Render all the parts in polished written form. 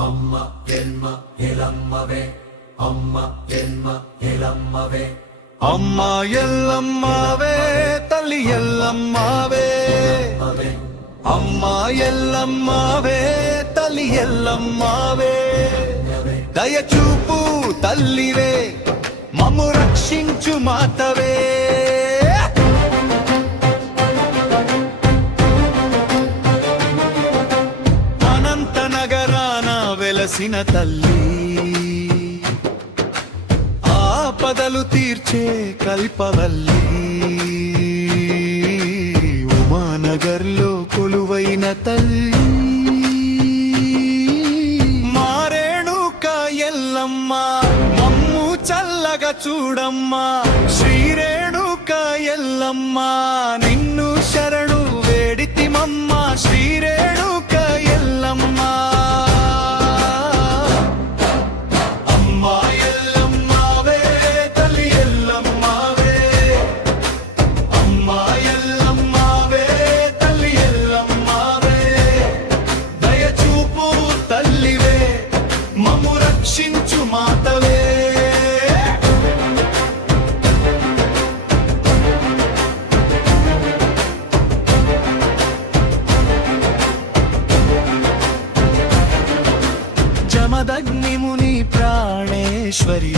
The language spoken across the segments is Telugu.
అమ్మ ఎల్మ ఎలమ్మవే అమ్మ ఎల్మ ఎలమ్మవే అమ్మ ఎల్లమ్మవే తల్లి ఎల్లమ్మవే అమ్మ ఎల్లమ్మవే తల్లి ఎల్లమ్మవే దయచూపు తల్లివే మమ్ము రక్షించు మాతవే అనంత నగరాన వెలసిన తల్లి ఆపదలు తీర్చే కల్పవల్లి ఉమానగర్లో కొలువైన తల్లి మారేణుక ఎల్లమ్మ మమ్ము చల్లగా చూడమ్మా శ్రీరేణుక ఎల్లమ్మ నిన్ను శరణు వేడితిమమ్మ శ్రీరేణుక ఎల్లమ్మ రక్షించు మాతవే జమదగ్నిముని ప్రాణేశ్వరి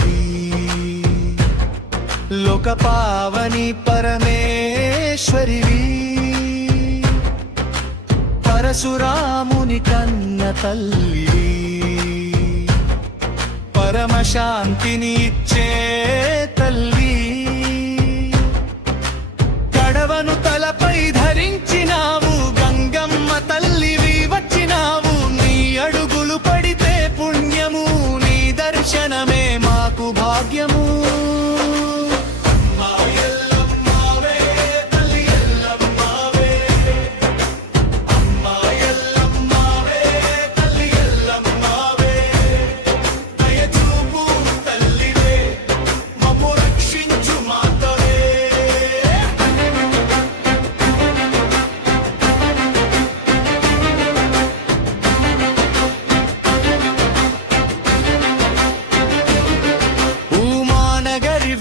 లోకపావని పరమేశ్వరివి పరశురాముని కన్న తల్లి పరమ శాంతిని ఇచ్చే తల్లి కడవను తలపై ధరించినావు గంగమ్మ తల్లివి వచ్చినావు నీ అడుగులు పడితే పుణ్యము నీ దర్శనమే మాకు భాగ్యము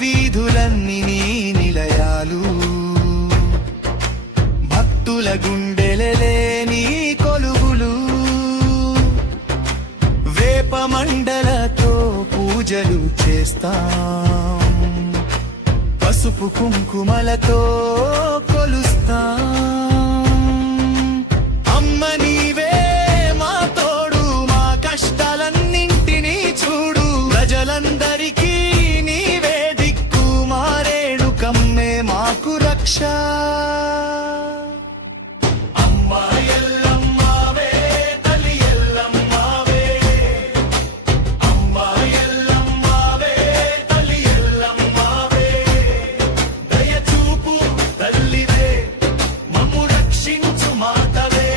వీధులన్నీ నీ నిలయాలు భక్తుల గుండెలే నీ కొలుగులు వేప మండలతో పూజలు చేస్తాం పసుపు కుంకుమలతో కొలుస్తాం అమ్మ నీవే మా తోడు మా కష్టాలన్నింటినీ చూడు ప్రజలందరికీ మాకు రక్ష అమ్మ ఎల్లమ్మవే తల్లి ఎల్లమ్మవే అమ్మ ఎల్లమ్మవే తల్లి ఎల్లమ్మవే దయచూపు తల్లివే మమ్ము రక్షించు మాతవే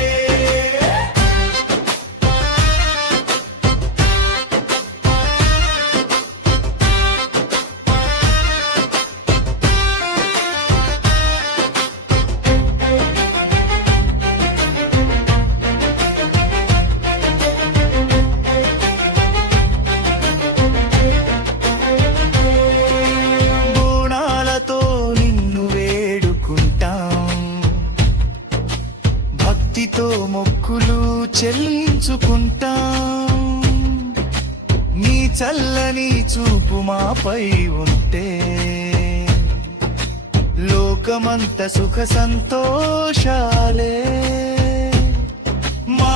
భక్తితో మొక్కులు చెల్లించుకుంటాం నీ చల్లని చూపు మాపై ఉంటే లోకమంత సుఖ సంతోషాలే మా